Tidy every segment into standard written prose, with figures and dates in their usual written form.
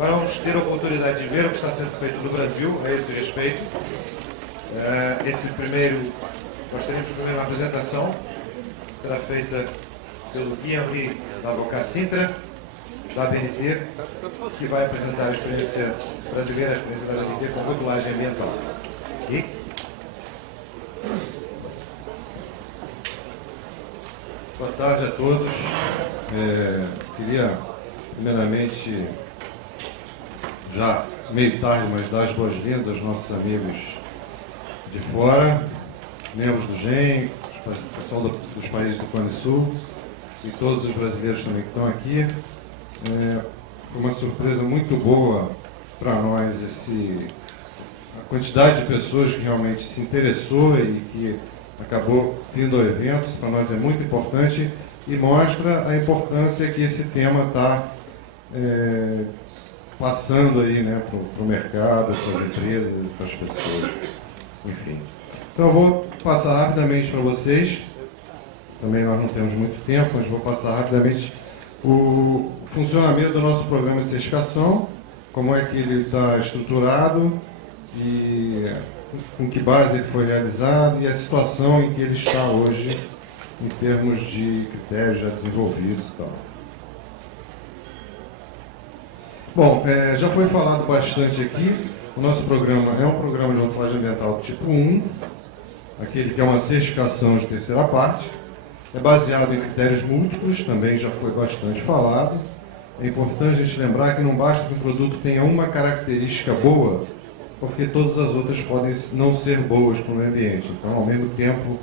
Agora vamos ter a oportunidade de ver o que está sendo feito no Brasil a esse respeito. Gostaríamos de primeiro uma apresentação, será feita pelo Guilherme da Boca Sintra, da ABNT, que vai apresentar a experiência brasileira, a experiência da ABNT com rotulagem ambiental. E? Boa tarde a todos. Queria, primeiramente, já meio tarde, mas dar as boas-vindas aos nossos amigos de fora, membros do GEM, pessoal dos países do Cone Sul e todos os brasileiros também que estão aqui. Foi uma surpresa muito boa para nós a quantidade de pessoas que realmente se interessou e que acabou vindo ao evento. Isso para nós é muito importante e mostra a importância que esse tema está passando aí, né, para o mercado, para as empresas, para as pessoas, enfim. Então eu vou passar rapidamente para vocês, também nós não temos muito tempo, mas vou passar rapidamente o funcionamento do nosso programa de certificação, como é que ele está estruturado e com que base ele foi realizado e a situação em que ele está hoje em termos de critérios já desenvolvidos e tal. Bom, já foi falado bastante aqui, o nosso programa é um programa de rotulagem ambiental tipo 1, aquele que é uma certificação de terceira parte, é baseado em critérios múltiplos, também já foi bastante falado. É importante a gente lembrar que não basta que o produto tenha uma característica boa, porque todas as outras podem não ser boas para o meio ambiente. Então, ao mesmo tempo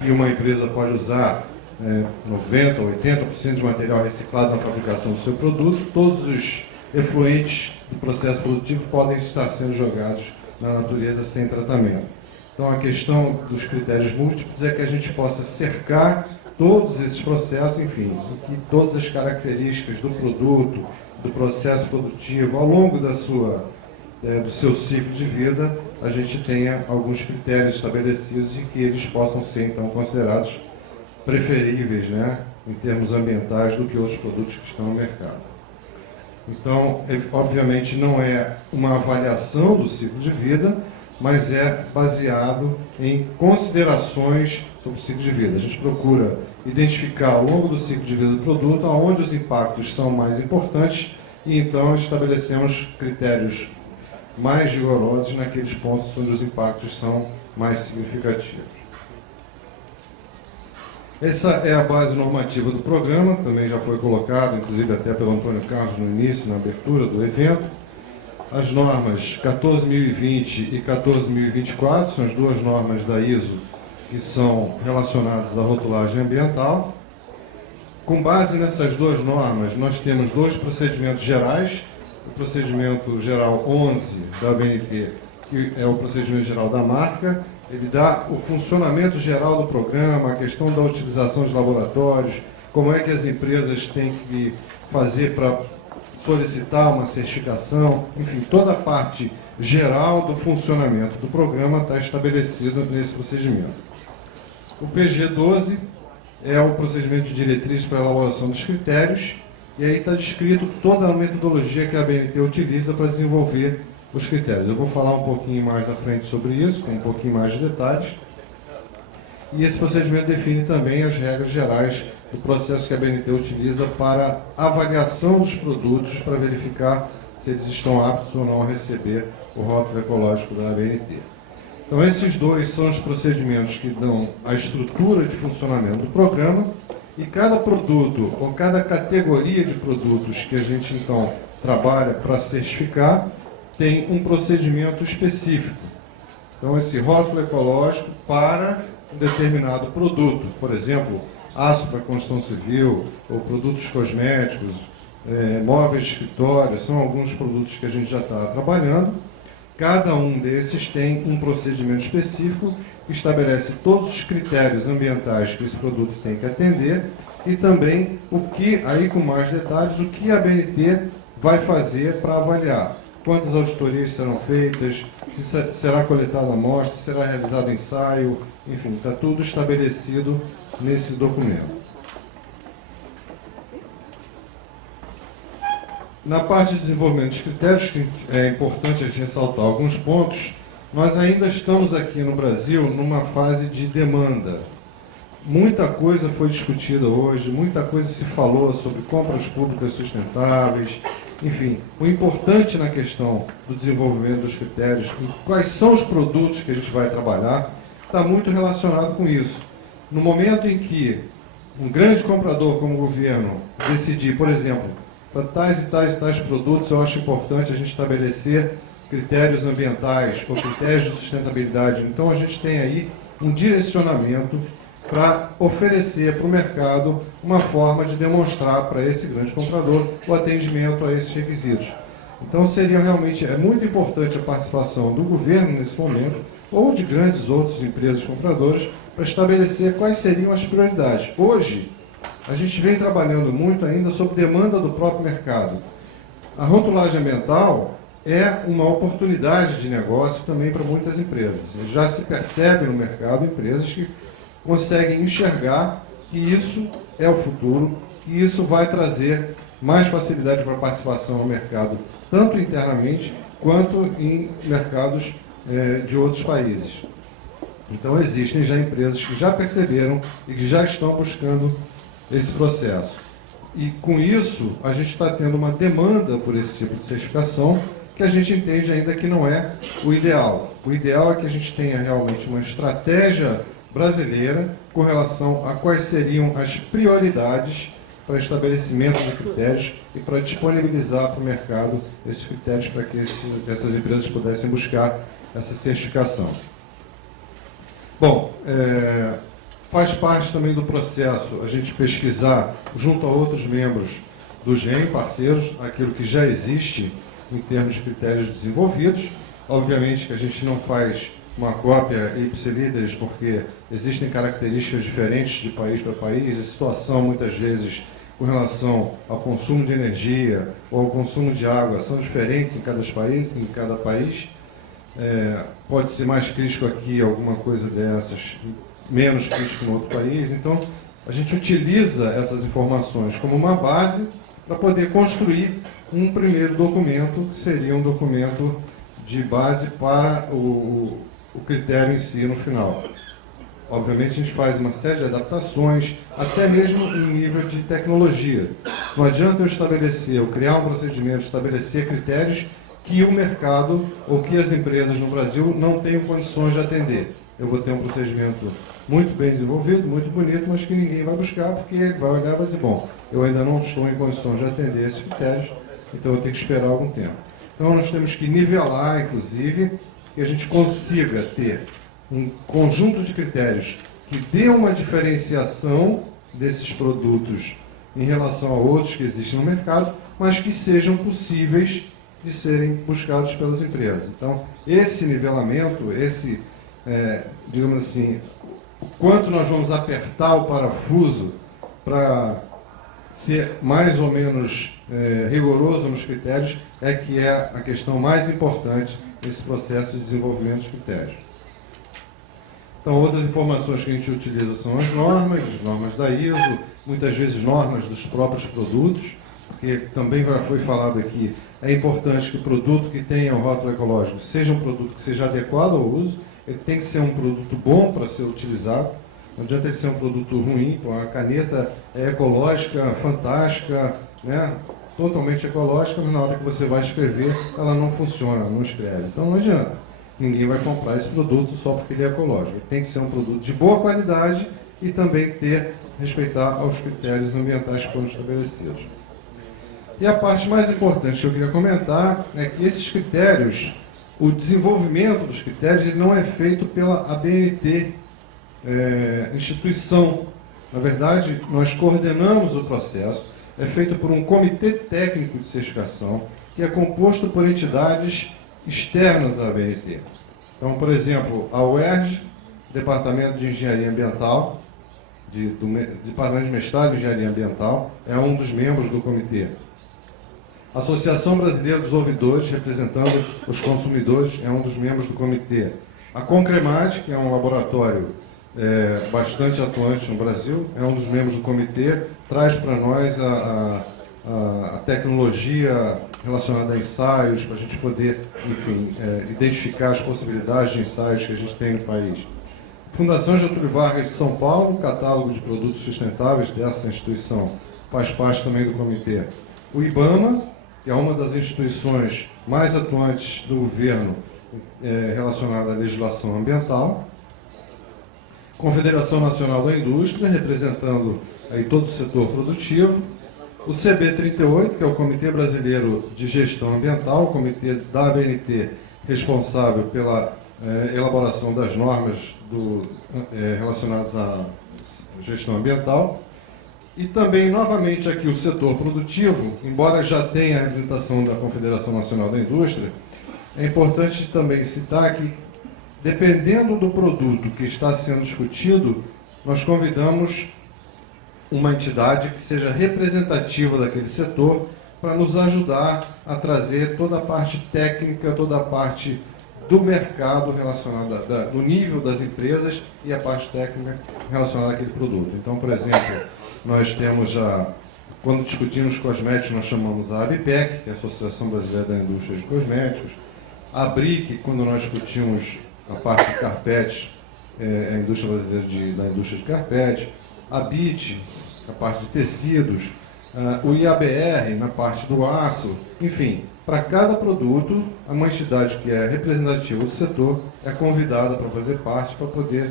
que uma empresa pode usar 90% ou 80% de material reciclado na fabricação do seu produto, todos os efluentes do processo produtivo podem estar sendo jogados na natureza sem tratamento. Então, a questão dos critérios múltiplos é que a gente possa cercar todos esses processos, enfim, que todas as características do produto, do processo produtivo, ao longo do seu ciclo de vida, a gente tenha alguns critérios estabelecidos e que eles possam ser, então, considerados preferíveis, né, em termos ambientais do que outros produtos que estão no mercado. Então, obviamente, não é uma avaliação do ciclo de vida, mas é baseado em considerações sobre o ciclo de vida. A gente procura identificar ao longo do ciclo de vida do produto aonde os impactos são mais importantes e então estabelecemos critérios mais rigorosos naqueles pontos onde os impactos são mais significativos. Essa é a base normativa do programa, também já foi colocado, inclusive até pelo Antônio Carlos no início, na abertura do evento. As normas 14.020 e 14.024 são as duas normas da ISO que são relacionadas à rotulagem ambiental. Com base nessas duas normas, nós temos dois procedimentos gerais. O procedimento geral 11 da ABNT, que é o procedimento geral da marca, ele dá o funcionamento geral do programa, a questão da utilização de laboratórios, como é que as empresas têm que fazer para solicitar uma certificação, enfim, toda a parte geral do funcionamento do programa está estabelecida nesse procedimento. O PG12 é o procedimento de diretrizes para a elaboração dos critérios, e aí está descrito toda a metodologia que a ABNT utiliza para desenvolver os critérios. Eu vou falar um pouquinho mais à frente sobre isso, com um pouquinho mais de detalhes. E esse procedimento define também as regras gerais do processo que a ABNT utiliza para avaliação dos produtos, para verificar se eles estão aptos ou não a receber o rótulo ecológico da ABNT. Então, esses dois são os procedimentos que dão a estrutura de funcionamento do programa, e cada produto ou cada categoria de produtos que a gente, então, trabalha para certificar tem um procedimento específico. Então, esse rótulo ecológico para um determinado produto, por exemplo, aço para construção civil, ou produtos cosméticos, móveis de escritório, são alguns produtos que a gente já está trabalhando. Cada um desses tem um procedimento específico que estabelece todos os critérios ambientais que esse produto tem que atender e também o que, aí com mais detalhes, o que a ABNT vai fazer para avaliar. Quantas auditorias serão feitas, se será coletada amostra, se será realizado ensaio, enfim, está tudo estabelecido nesse documento. Na parte de desenvolvimento dos critérios, que é importante a gente ressaltar alguns pontos, nós ainda estamos aqui no Brasil numa fase de demanda. Muita coisa foi discutida hoje, muita coisa se falou sobre compras públicas sustentáveis, enfim, o importante na questão do desenvolvimento dos critérios, quais são os produtos que a gente vai trabalhar, está muito relacionado com isso. No momento em que um grande comprador como o governo decidir, por exemplo, para tais e tais e tais produtos, eu acho importante a gente estabelecer critérios ambientais ou critérios de sustentabilidade. Então, a gente tem aí um direcionamento para oferecer para o mercado uma forma de demonstrar para esse grande comprador o atendimento a esses requisitos. Então, seria realmente, é muito importante a participação do governo nesse momento, ou de grandes outras empresas compradoras, para estabelecer quais seriam as prioridades. Hoje, a gente vem trabalhando muito ainda sob demanda do próprio mercado. A rotulagem ambiental é uma oportunidade de negócio também para muitas empresas. Já se percebe no mercado empresas que conseguem enxergar que isso é o futuro, que isso vai trazer mais facilidade para a participação no mercado, tanto internamente quanto em mercados de outros países. Então, existem já empresas que já perceberam e que já estão buscando esse processo. E, com isso, a gente está tendo uma demanda por esse tipo de certificação que a gente entende ainda que não é o ideal. O ideal é que a gente tenha realmente uma estratégia brasileira com relação a quais seriam as prioridades para estabelecimento de critérios e para disponibilizar para o mercado esses critérios para que essas empresas pudessem buscar essa certificação. Bom, faz parte também do processo a gente pesquisar junto a outros membros do GEM, parceiros, aquilo que já existe em termos de critérios desenvolvidos. Obviamente que a gente não faz uma cópia ipsilíderes, porque existem características diferentes de país para país, a situação muitas vezes com relação ao consumo de energia ou ao consumo de água são diferentes em cada país. Pode ser mais crítico aqui alguma coisa dessas, menos crítico no outro país. Então, a gente utiliza essas informações como uma base para poder construir um primeiro documento, que seria um documento de base para o critério em si no final. Obviamente, a gente faz uma série de adaptações, até mesmo em nível de tecnologia. Não adianta eu criar um procedimento, estabelecer critérios que o mercado ou que as empresas no Brasil não tenham condições de atender. Eu vou ter um procedimento muito bem desenvolvido, muito bonito, mas que ninguém vai buscar, porque vai olhar e vai dizer, bom, eu ainda não estou em condições de atender esses critérios, então eu tenho que esperar algum tempo. Então nós temos que nivelar, inclusive, que a gente consiga ter um conjunto de critérios que dê uma diferenciação desses produtos em relação a outros que existem no mercado, mas que sejam possíveis de serem buscados pelas empresas. Então, esse nivelamento, digamos assim, o quanto nós vamos apertar o parafuso para ser mais ou menos rigoroso nos critérios, que é a questão mais importante nesse processo de desenvolvimento dos critérios. Então, outras informações que a gente utiliza são as normas da ISO, muitas vezes normas dos próprios produtos, porque também foi falado aqui, é importante que o produto que tenha o rótulo ecológico seja um produto que seja adequado ao uso, ele tem que ser um produto bom para ser utilizado, não adianta ele ser um produto ruim, a caneta é ecológica, fantástica, né? Totalmente ecológica, mas na hora que você vai escrever, ela não funciona, não escreve. Então não adianta. Ninguém vai comprar esse produto só porque ele é ecológico. Ele tem que ser um produto de boa qualidade e também respeitar aos critérios ambientais que foram estabelecidos. E a parte mais importante que eu queria comentar é que esses critérios, o desenvolvimento dos critérios, ele não é feito pela ABNT, instituição. Na verdade, nós coordenamos o processo, é feito por um comitê técnico de certificação, que é composto por entidades externas à ABNT. Então, por exemplo, a UERJ, Departamento de Engenharia Ambiental, Departamento de Mestrado em Engenharia Ambiental, é um dos membros do comitê. A Associação Brasileira dos Ouvidores, representando os consumidores, é um dos membros do comitê. A Concremate, que é um laboratório bastante atuante no Brasil, é um dos membros do comitê, traz para nós a tecnologia relacionada a ensaios, para a gente poder, enfim, identificar as possibilidades de ensaios que a gente tem no país. Fundação Getúlio Vargas de São Paulo, catálogo de produtos sustentáveis dessa instituição, faz parte também do comitê. O IBAMA, que é uma das instituições mais atuantes do governo relacionada à legislação ambiental. Confederação Nacional da Indústria, representando aí todo o setor produtivo. O CB38, que é o Comitê Brasileiro de Gestão Ambiental, o comitê da ABNT responsável pela elaboração das normas relacionadas à gestão ambiental. E também, novamente, aqui o setor produtivo, embora já tenha a representação da Confederação Nacional da Indústria, é importante também citar que, dependendo do produto que está sendo discutido, nós convidamos uma entidade que seja representativa daquele setor para nos ajudar a trazer toda a parte técnica, toda a parte do mercado relacionada do nível das empresas e a parte técnica relacionada àquele produto. Então, por exemplo, nós temos quando discutimos cosméticos, nós chamamos a ABPEC, que é a Associação Brasileira da Indústria de Cosméticos, a BRIC, quando nós discutimos a parte de carpete, a indústria brasileira da indústria de carpete, a BIT, a parte de tecidos, o IABR, na parte do aço, enfim, para cada produto, uma entidade que é representativa do setor é convidada para fazer parte, para poder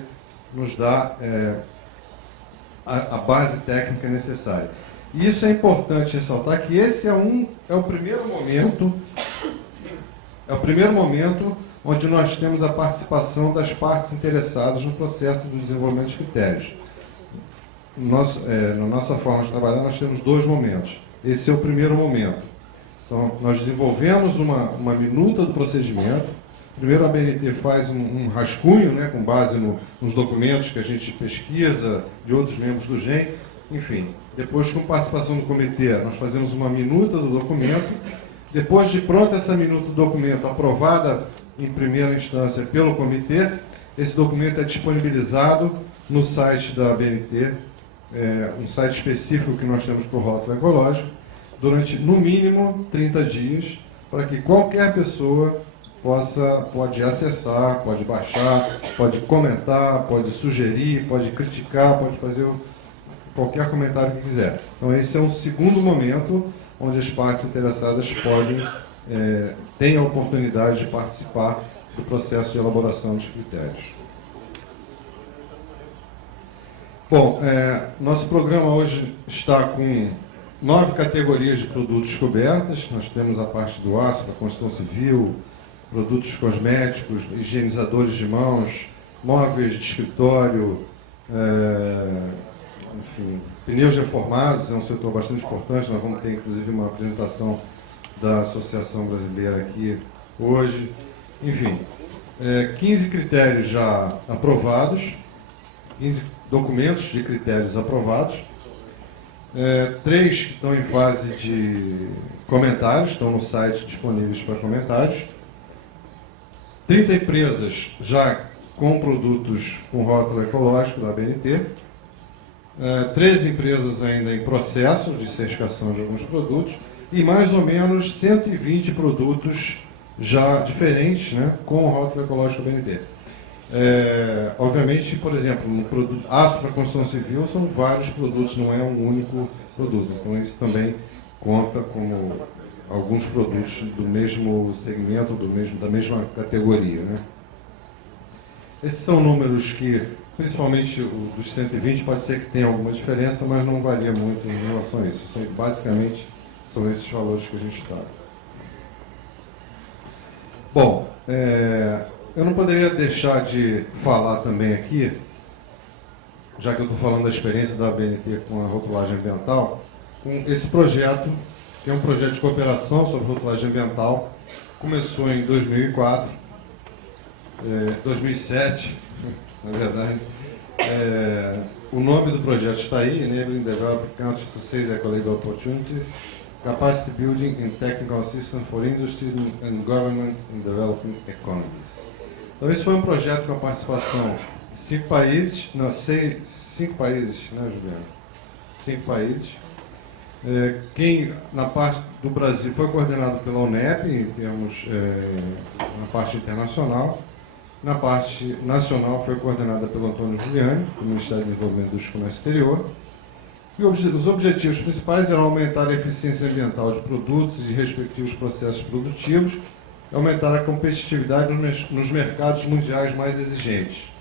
nos dar a base técnica necessária. E isso é importante ressaltar que esse é o primeiro momento onde nós temos a participação das partes interessadas no processo do desenvolvimento de critérios. Na nossa forma de trabalhar, nós temos dois momentos. Esse é o primeiro momento. Então, nós desenvolvemos uma minuta do procedimento. Primeiro, a ABNT faz um rascunho, né, com base nos documentos que a gente pesquisa, de outros membros do GEM. Enfim, depois, com participação do comitê, nós fazemos uma minuta do documento. Depois de pronta essa minuta do documento, aprovada em primeira instância pelo comitê, esse documento é disponibilizado no site da ABNT, um site específico que nós temos para o rótulo ecológico, durante, no mínimo, 30 dias, para que qualquer pessoa pode acessar, pode baixar, pode comentar, pode sugerir, pode criticar, pode fazer qualquer comentário que quiser. Então, esse é um segundo momento onde as partes interessadas têm a oportunidade de participar do processo de elaboração dos critérios. Bom, nosso programa hoje está com 9 categorias de produtos cobertas. Nós temos a parte do aço, da construção civil, produtos cosméticos, higienizadores de mãos, móveis de escritório, enfim, pneus reformados, é um setor bastante importante. Nós vamos ter, inclusive, uma apresentação da Associação Brasileira aqui hoje. Enfim, 15 critérios já aprovados, 15 documentos de critérios aprovados, 3 que estão em fase de comentários, estão no site disponíveis para comentários, 30 empresas já com produtos com rótulo ecológico da ABNT, 13 empresas ainda em processo de certificação de alguns produtos e mais ou menos 120 produtos já diferentes, né, com o rótulo ecológico da ABNT. Obviamente, por exemplo, no produto aço para construção civil são vários produtos, não é um único produto. Então isso também conta como alguns produtos do mesmo segmento, da mesma categoria, né? Esses são números que, principalmente o dos 120, pode ser que tenha alguma diferença, mas não varia muito em relação a isso. Basicamente, são esses valores que a gente está. Bom, eu não poderia deixar de falar também aqui, já que eu estou falando da experiência da ABNT com a rotulagem ambiental, com esse projeto, que é um projeto de cooperação sobre rotulagem ambiental, começou em 2004, 2007, na verdade. O nome do projeto está aí, Enabling Developing Countries to Seize Ecological Opportunities, Capacity Building and Technical Assistance for Industry and Governments in Developing Economies. Então, esse foi um projeto com a participação de 5 países, 5 países, né, Juliano? 5 países. Quem, na parte do Brasil, foi coordenado pela UNEP, em termos, na parte internacional. Na parte nacional, foi coordenada pelo Antônio Giuliani, do Ministério do Desenvolvimento do Comércio Exterior. E os objetivos principais eram aumentar a eficiência ambiental de produtos e respectivos processos produtivos e aumentar a competitividade nos mercados mundiais mais exigentes.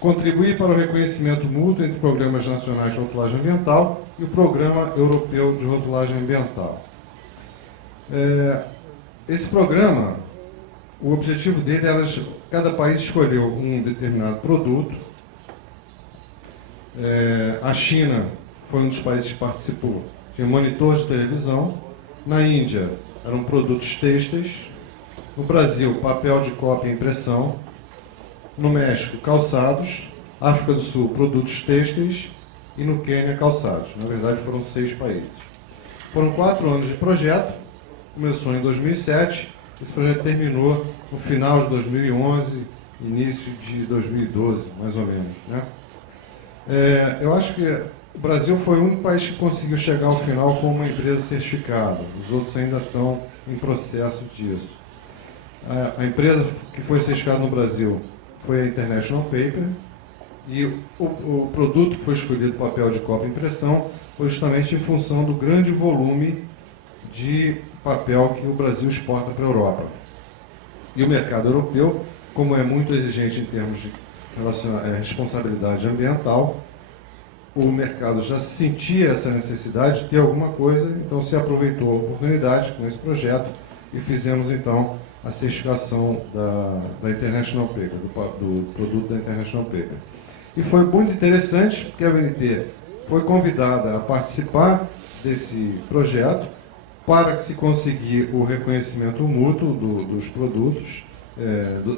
Contribuir para o reconhecimento mútuo entre programas nacionais de rotulagem ambiental e o Programa Europeu de Rotulagem Ambiental. Esse programa, o objetivo dele era, cada país escolheu um determinado produto. A China foi um dos países que participou, tinha monitor de televisão. Na Índia, eram produtos têxteis. No Brasil, papel de cópia e impressão. No México, calçados. África do Sul, produtos têxteis. E no Quênia, calçados. Na verdade, foram 6 países. Foram 4 anos de projeto. Começou em 2007. Esse projeto terminou no final de 2011, início de 2012, mais ou menos, né? Eu acho que o Brasil foi o único país que conseguiu chegar ao final com uma empresa certificada. Os outros ainda estão em processo disso. A empresa que foi certificada no Brasil foi a International Paper, e o produto que foi escolhido, papel de cópia e impressão, foi justamente em função do grande volume de papel que o Brasil exporta para a Europa. E o mercado europeu, como é muito exigente em termos de responsabilidade ambiental, o mercado já sentia essa necessidade de ter alguma coisa, então se aproveitou a oportunidade com esse projeto e fizemos então a certificação da International Paper, do produto da International Paper. E foi muito interessante porque a BNT foi convidada a participar desse projeto para se conseguir o reconhecimento mútuo dos produtos,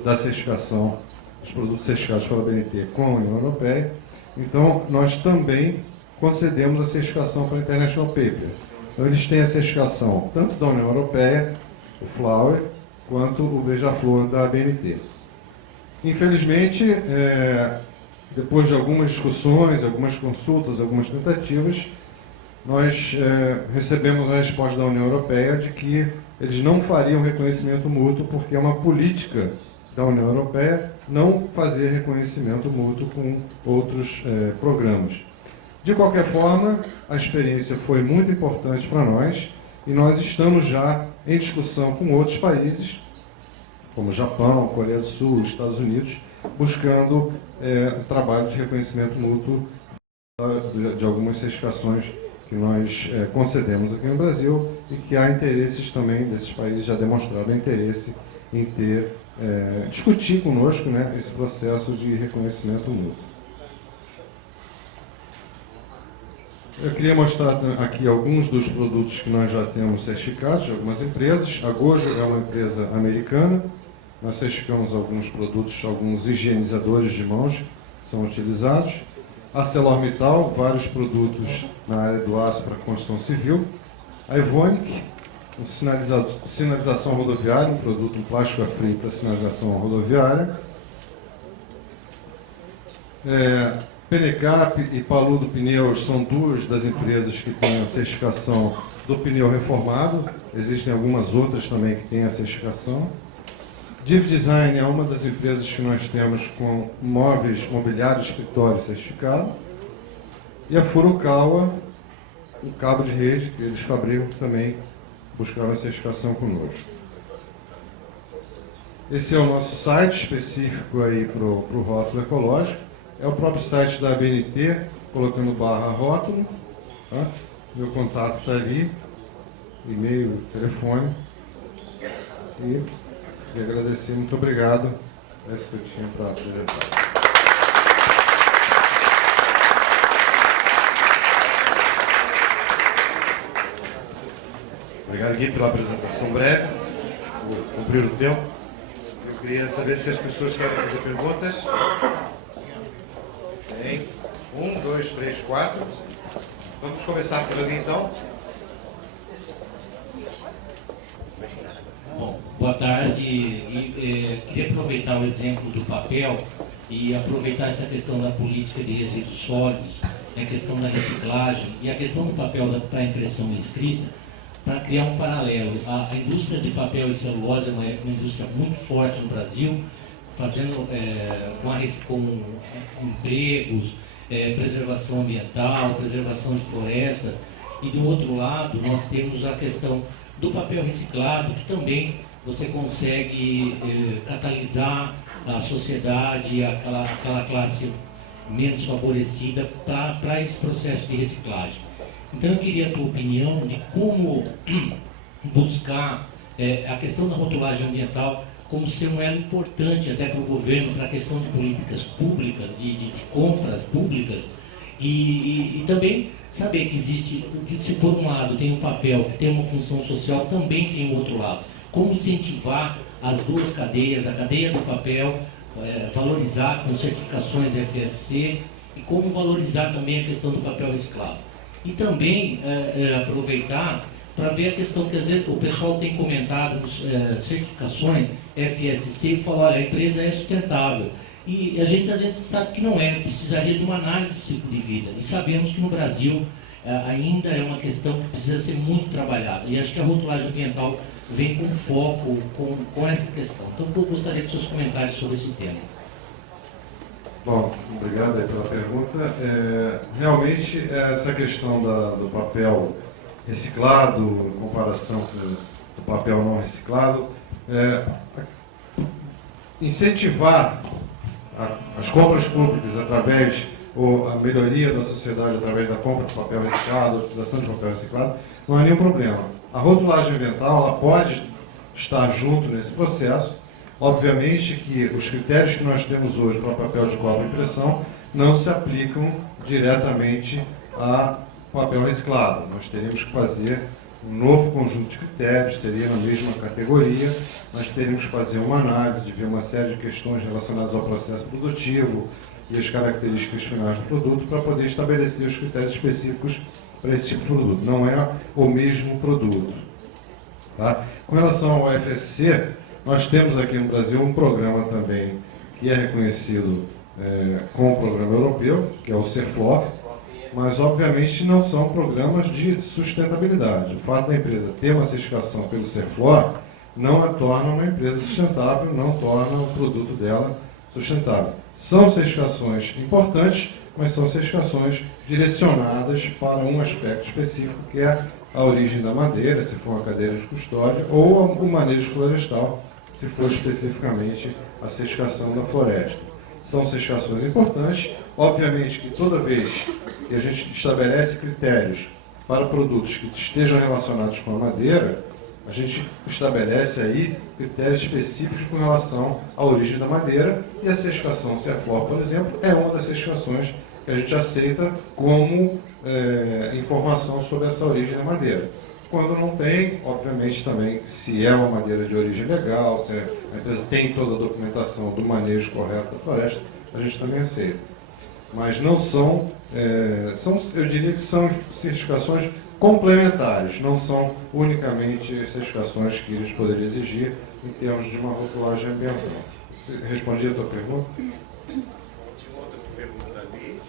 da certificação, dos produtos certificados pela BNT com a União Europeia. Então, nós também concedemos a certificação para a International Paper. Então, eles têm a certificação tanto da União Europeia, o Flower, quanto o Beija-Flor da BNT. Infelizmente, depois de algumas discussões, algumas consultas, algumas tentativas, nós recebemos a resposta da União Europeia de que eles não fariam reconhecimento mútuo porque é uma política da União Europeia não fazer reconhecimento mútuo com outros programas. De qualquer forma, a experiência foi muito importante para nós e nós estamos já em discussão com outros países, como Japão, Coreia do Sul, Estados Unidos, buscando o trabalho de reconhecimento mútuo de algumas certificações que nós concedemos aqui no Brasil e que há interesses também desses países, já demonstraram interesse em discutir conosco, né, esse processo de reconhecimento mútuo. Eu queria mostrar aqui alguns dos produtos que nós já temos certificados de algumas empresas. A Gojo é uma empresa americana. Nós certificamos alguns produtos, alguns higienizadores de mãos que são utilizados. A ArcelorMittal, vários produtos na área do aço para construção civil. A Evonik, sinalização rodoviária, um produto em plástico free para sinalização rodoviária. Penecap e Paludo Pneus são duas das empresas que têm a certificação do pneu reformado. Existem algumas outras também que têm a certificação. Div Design é uma das empresas que nós temos com móveis, mobiliário, escritório certificado. E a Furukawa, o cabo de rede que eles fabricam, que também buscaram a certificação conosco. Esse é o nosso site específico aí para o rótulo ecológico. É o próprio site da ABNT, colocando /rótulo. Tá? Meu contato está ali, e-mail, telefone. E queria agradecer, muito obrigado. É isso que eu tinha para apresentar. Obrigado, Gui, pela apresentação breve. Vou cumprir o tempo. Eu queria saber se as pessoas querem fazer perguntas. Tem 1, 2, 3, 4. Vamos começar por ali, então. Bom, boa tarde. Queria aproveitar o exemplo do papel e aproveitar essa questão da política de resíduos sólidos a questão da reciclagem e a questão do papel para a impressão escrita, para criar um paralelo. A indústria de papel e celulose é uma indústria muito forte no Brasil, fazendo com empregos, preservação ambiental, preservação de florestas, e do outro lado nós temos a questão do papel reciclado, que também você consegue catalisar a sociedade, aquela classe menos favorecida para esse processo de reciclagem. Então eu queria a tua opinião de como buscar a questão da rotulagem ambiental como ser um elo importante até para o governo, para a questão de políticas públicas, de compras públicas, e também saber que existe, se por um lado tem um papel que tem uma função social, também tem o outro lado. Como incentivar as duas cadeias, a cadeia do papel, valorizar com certificações FSC, e como valorizar também a questão do papel reciclado. E também aproveitar para ver a questão que às vezes o pessoal tem comentado certificações FSC e fala, olha, a empresa é sustentável. E a gente às vezes sabe que não é, precisaria de uma análise de ciclo de vida. E sabemos que no Brasil ainda é uma questão que precisa ser muito trabalhada. E acho que a rotulagem ambiental vem com foco, com essa questão. Então eu gostaria de seus comentários sobre esse tema. Bom, obrigado aí pela pergunta. Realmente, essa questão do papel reciclado, em comparação com o papel não reciclado, incentivar as compras públicas através, ou a melhoria da sociedade através da compra de papel reciclado, utilização de papel reciclado, não é nenhum problema. A rotulagem ambiental ela pode estar junto nesse processo. Obviamente que os critérios que nós temos hoje para papel de cobre e impressão não se aplicam diretamente a papel reciclado. Nós teríamos que fazer um novo conjunto de critérios, seria na mesma categoria, nós teríamos que fazer uma análise de ver uma série de questões relacionadas ao processo produtivo e as características finais do produto para poder estabelecer os critérios específicos para esse tipo de produto. Não é o mesmo produto. Tá? Com relação ao FSC, nós temos aqui no Brasil um programa também que é reconhecido com o programa europeu, que é o CERFLOR, mas obviamente não são programas de sustentabilidade. O fato da empresa ter uma certificação pelo CERFLOR não a torna uma empresa sustentável, não torna o produto dela sustentável. São certificações importantes, mas são certificações direcionadas para um aspecto específico, que é a origem da madeira, se for uma cadeira de custódia, ou o manejo florestal, se for especificamente a certificação da floresta. São certificações importantes. Obviamente que toda vez que a gente estabelece critérios para produtos que estejam relacionados com a madeira, a gente estabelece aí critérios específicos com relação à origem da madeira, e a certificação CERFLOR, por exemplo, é uma das certificações que a gente aceita como informação sobre essa origem da madeira. Quando não tem, obviamente também, se é uma madeira de origem legal, se a empresa tem toda a documentação do manejo correto da floresta, a gente também aceita. Mas não são, eu diria que são certificações complementares, não são unicamente certificações que a gente poderia exigir em termos de uma rotulagem ambiental. Respondi a tua pergunta? Tinha outra pergunta ali,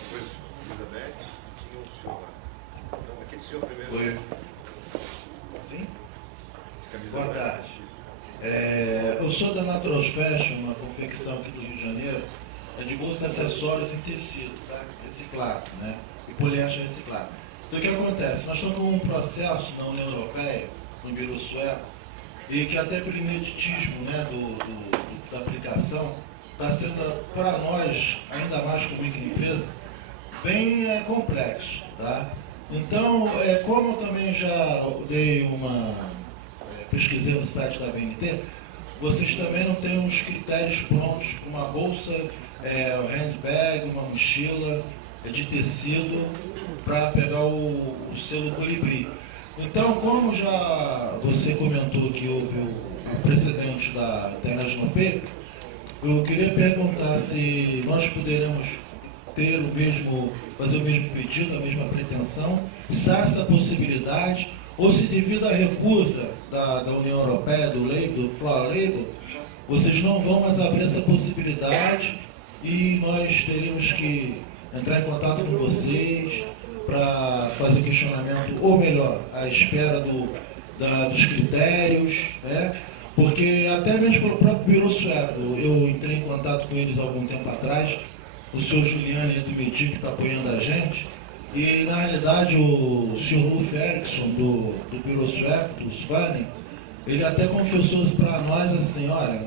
depois Elizabeth, tinha o senhor lá. Então, aquele senhor primeiro. Oi. Sim? Camisa Boa branca. tarde. Eu sou da Natural Fashion, uma confecção aqui do Rio de Janeiro, de bolsas e acessórios em tecido, tá? Reciclado, né? E poliéster reciclado. Então o que acontece? Nós estamos com um processo na União Europeia, no Biruçué, e que até pelo imediatismo, né, da aplicação, está sendo para nós, ainda mais como microempresa, bem complexo, tá? Então, como eu também já dei pesquisei no site da BNT, vocês também não têm uns critérios prontos para uma bolsa, handbag, uma mochila de tecido para pegar o selo Colibri. Então, como já você comentou que houve o presidente da International Paper, eu queria perguntar se nós poderemos ter fazer o mesmo pedido, a mesma pretensão, se há essa possibilidade, ou se devido à recusa da União Europeia, do Flour Label, vocês não vão mais abrir essa possibilidade e nós teríamos que entrar em contato com vocês para fazer questionamento, ou melhor, à espera dos critérios, né? Porque até mesmo pelo próprio Bureau Sueco, eu entrei em contato com eles há algum tempo atrás, o senhor Juliano e do Medir, que está apoiando a gente, e na realidade o senhor Ulf Eriksson, do Bureau Sueco, do Spanning, ele até confessou para nós assim, olha,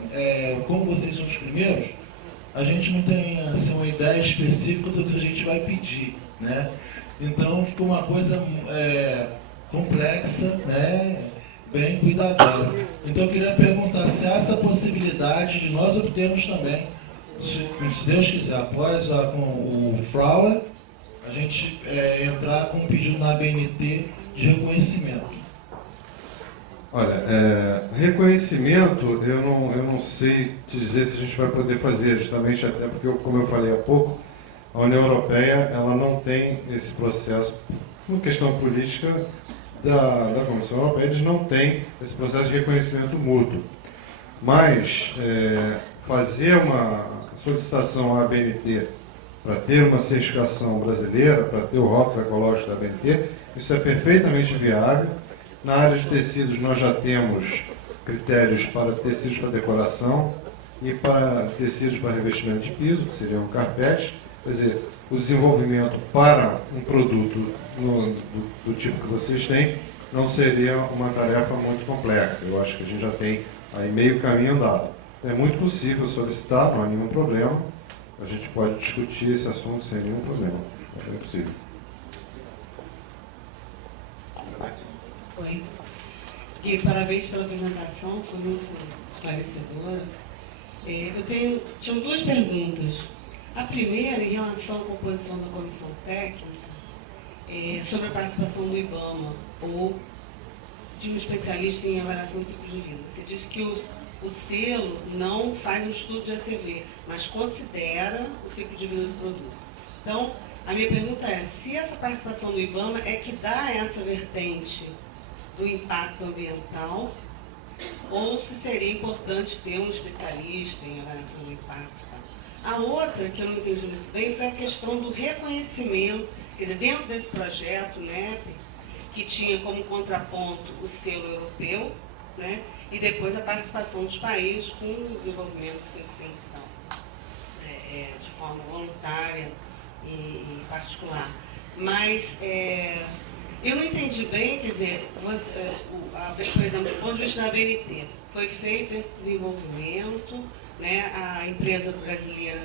como vocês são os primeiros, a gente não tem assim, uma ideia específica do que a gente vai pedir, né? Então ficou uma coisa complexa, né? Bem cuidadosa. Então eu queria perguntar se há essa possibilidade de nós obtermos também, se Deus quiser, após com o Frauer, a gente entrar com um pedido na ABNT de reconhecimento. Olha, reconhecimento, eu não sei te dizer se a gente vai poder fazer, justamente até porque, como eu falei há pouco, a União Europeia ela não tem esse processo, por questão política da Comissão Europeia, eles não têm esse processo de reconhecimento mútuo. Mas fazer uma solicitação à ABNT para ter uma certificação brasileira, para ter o rótulo ecológico da ABNT, isso é perfeitamente viável. Na área de tecidos nós já temos critérios para tecidos para decoração e para tecidos para revestimento de piso, que seria um carpete. Quer dizer, o desenvolvimento para um produto do tipo que vocês têm não seria uma tarefa muito complexa. Eu acho que a gente já tem aí meio caminho andado. É muito possível solicitar, não há nenhum problema. A gente pode discutir esse assunto sem nenhum problema. É possível. Oi. E parabéns pela apresentação, foi muito esclarecedora. Tinha duas perguntas. A primeira, em relação à composição da comissão técnica, sobre a participação do IBAMA, ou de um especialista em avaliação do ciclo de vida. Você disse que o selo não faz um estudo de ACV, mas considera o ciclo de vida do produto. Então, a minha pergunta é, se essa participação do IBAMA é que dá essa vertente do impacto ambiental, ou se seria importante ter um especialista em avaliação do impacto. A outra, que eu não entendi muito bem, foi a questão do reconhecimento, quer dizer, dentro desse projeto, né, que tinha como contraponto o selo europeu, né, e depois a participação dos países com o desenvolvimento dos seus selos de forma voluntária e particular. Mas eu não entendi bem, quer dizer, por exemplo, do ponto de vista da ABNT, foi feito esse desenvolvimento, né, a empresa brasileira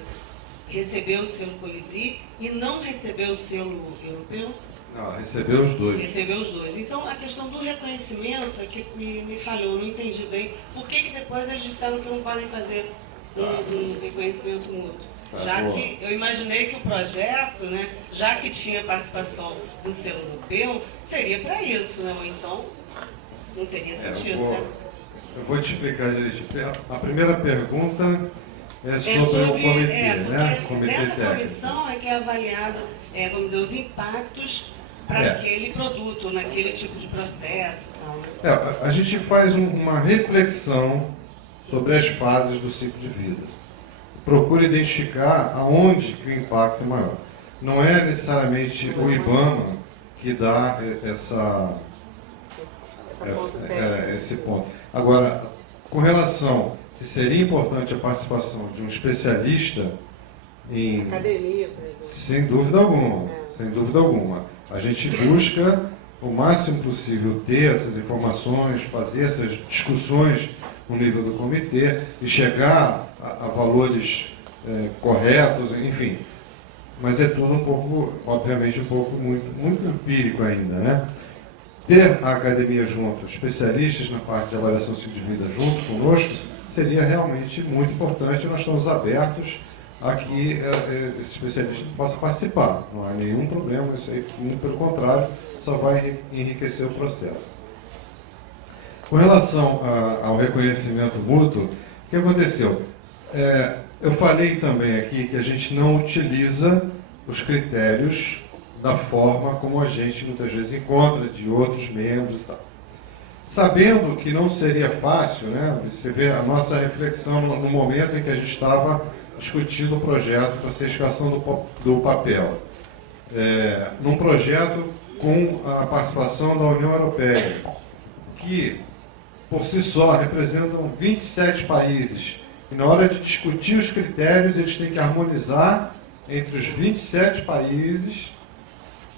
recebeu o selo Colibri e não recebeu o selo europeu? Não, recebeu os dois. Recebeu os dois. Então, a questão do reconhecimento é que me falhou, não entendi bem. Por que depois eles disseram que não podem fazer um reconhecimento mútuo? Já que eu imaginei que o projeto, né, já que tinha participação do selo europeu, seria para isso, né? Ou então não teria sentido, né? Eu vou te explicar direitinho. A primeira pergunta é sobre o comitê, né? Nessa comissão é que é avaliado, vamos dizer, os impactos para aquele produto, naquele tipo de processo. Tal. A gente faz uma reflexão sobre as fases do ciclo de vida. Procura identificar aonde que o impacto é maior. Não é necessariamente o IBAMA que dá esse ponto. Agora, com relação se seria importante a participação de um especialista em... Academia, por exemplo. Sem dúvida alguma, sem dúvida alguma. A gente busca o máximo possível ter essas informações, fazer essas discussões no nível do comitê e chegar a valores corretos, enfim. Mas é tudo um pouco, obviamente, muito empírico ainda, né? Ter a academia junto, especialistas na parte de avaliação do ciclo de vida junto conosco, seria realmente muito importante. Nós estamos abertos a que esse especialista possa participar. Não há nenhum problema, isso aí, muito pelo contrário, só vai enriquecer o processo. Com relação ao reconhecimento mútuo, o que aconteceu? Eu falei também aqui que a gente não utiliza os critérios da forma como a gente muitas vezes encontra de outros membros e tal. Sabendo que não seria fácil, né? Você vê a nossa reflexão no momento em que a gente estava discutido o projeto para certificação do papel. Num projeto com a participação da União Europeia, que por si só representam 27 países, e na hora de discutir os critérios eles têm que harmonizar entre os 27 países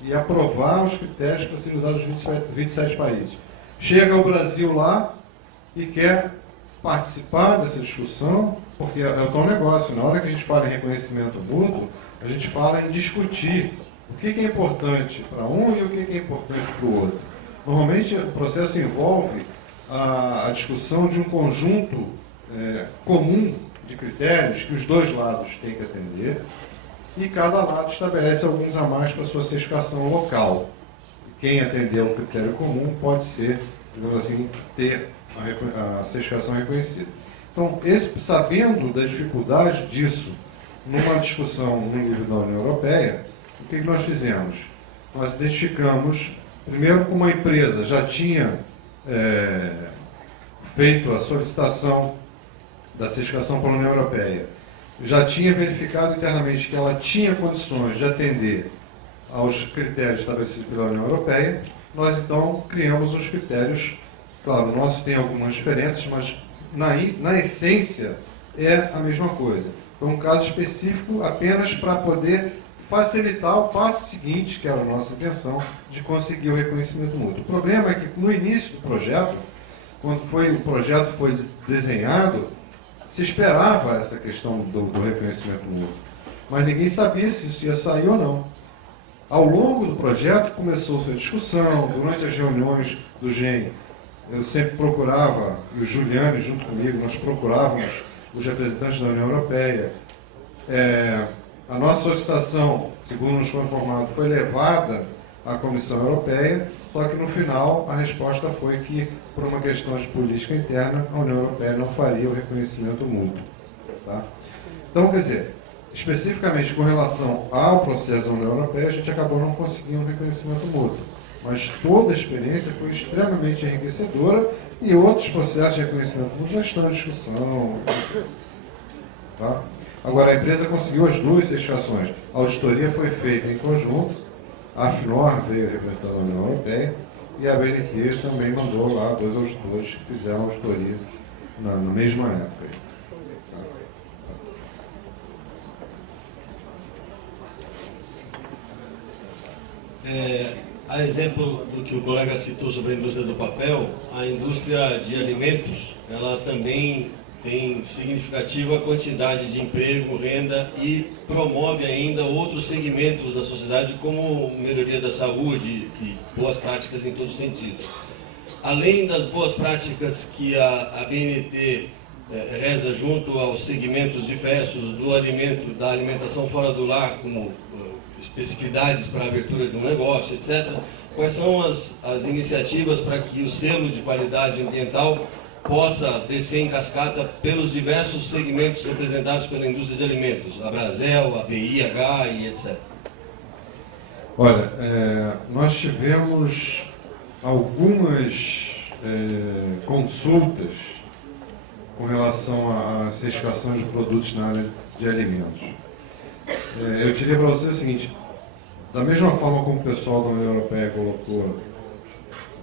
e aprovar os critérios para serem usados nos 27 países. Chega o Brasil lá e quer participar dessa discussão, porque é o tal negócio, na hora que a gente fala em reconhecimento mútuo, a gente fala em discutir o que é importante para um e o que é importante para o outro. Normalmente o processo envolve a discussão de um conjunto comum de critérios que os dois lados têm que atender, e cada lado estabelece alguns a mais para a sua certificação local. Quem atender ao critério comum pode ser, digamos assim, ter a certificação reconhecida. Então, sabendo da dificuldade disso numa discussão no nível da União Europeia, o que nós fizemos? Nós identificamos, primeiro, que uma empresa já tinha feito a solicitação da certificação pela União Europeia, já tinha verificado internamente que ela tinha condições de atender aos critérios estabelecidos pela União Europeia. Nós, então, criamos os critérios. Claro, o nosso tem algumas diferenças, mas na essência é a mesma coisa. Foi um caso específico apenas para poder facilitar o passo seguinte, que era a nossa intenção, de conseguir o reconhecimento mútuo. O problema é que no início do projeto, quando o projeto foi desenhado, se esperava essa questão do reconhecimento mútuo, mas ninguém sabia se isso ia sair ou não. Ao longo do projeto começou-se a discussão, durante as reuniões do GEM, eu sempre procurava, e o Juliane junto comigo, nós procurávamos os representantes da União Europeia. A nossa solicitação, segundo nos foi informado, foi levada à Comissão Europeia, só que no final a resposta foi que, por uma questão de política interna, a União Europeia não faria o reconhecimento mútuo. Tá? Então, quer dizer, especificamente com relação ao processo da União Europeia, a gente acabou não conseguindo um reconhecimento mútuo. Mas toda a experiência foi extremamente enriquecedora e outros processos de reconhecimento mútuo já estão em discussão. Tá? Agora, a empresa conseguiu as duas certificações. A auditoria foi feita em conjunto, a FNOR veio representando a União Europeia e a BNT também mandou lá 2 auditores que fizeram a auditoria na mesma época. A exemplo do que o colega citou sobre a indústria do papel, a indústria de alimentos, ela também tem significativa quantidade de emprego, renda e promove ainda outros segmentos da sociedade, como melhoria da saúde e boas práticas em todos os sentidos. Além das boas práticas que a BNT reza junto aos segmentos diversos do alimento, da alimentação fora do lar, como especificidades para a abertura de um negócio, etc. Quais são as iniciativas para que o selo de qualidade ambiental possa descer em cascata pelos diversos segmentos representados pela indústria de alimentos, a Brasel, a BIH e etc. Olha, nós tivemos algumas consultas com relação à certificação de produtos na área de alimentos. Eu diria para você o seguinte: da mesma forma como o pessoal da União Europeia colocou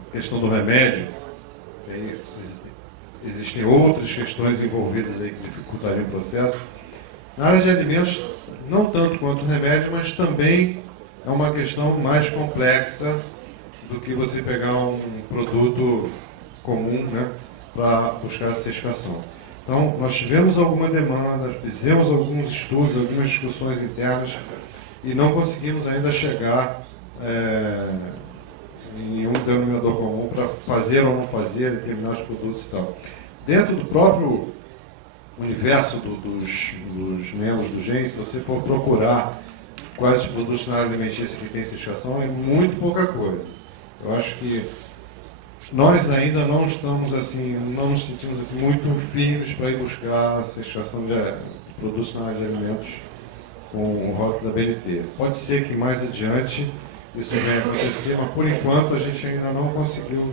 a questão do remédio, que aí existem outras questões envolvidas aí que dificultariam o processo, na área de alimentos, não tanto quanto o remédio, mas também é uma questão mais complexa do que você pegar um produto comum, né, para buscar a certificação. Então, nós tivemos alguma demanda, fizemos alguns estudos, algumas discussões internas e não conseguimos ainda chegar em um denominador comum para fazer ou não fazer determinados produtos e tal. Dentro do próprio universo dos membros do GEM, se você for procurar quais os produtos na área alimentícia que têm certificação, é muito pouca coisa. Eu acho que nós ainda não estamos assim, não nos sentimos assim muito firmes para ir buscar a certificação de produtos na área de alimentos com o rótulo da BNT. Pode ser que mais adiante isso venha a acontecer, mas por enquanto a gente ainda não conseguiu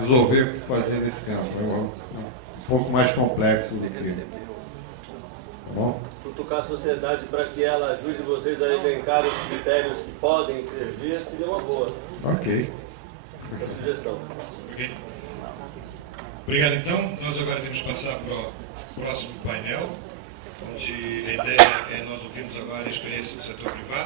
resolver o que fazer nesse campo. É um pouco mais complexo do que... bom? Cutucar a sociedade para que ela ajude vocês a elencar os critérios que podem servir seria uma boa. Ok. Uma sugestão. Ok. Obrigado, então. Nós agora temos que passar para o próximo painel, onde a ideia é nós ouvirmos agora a experiência do setor privado.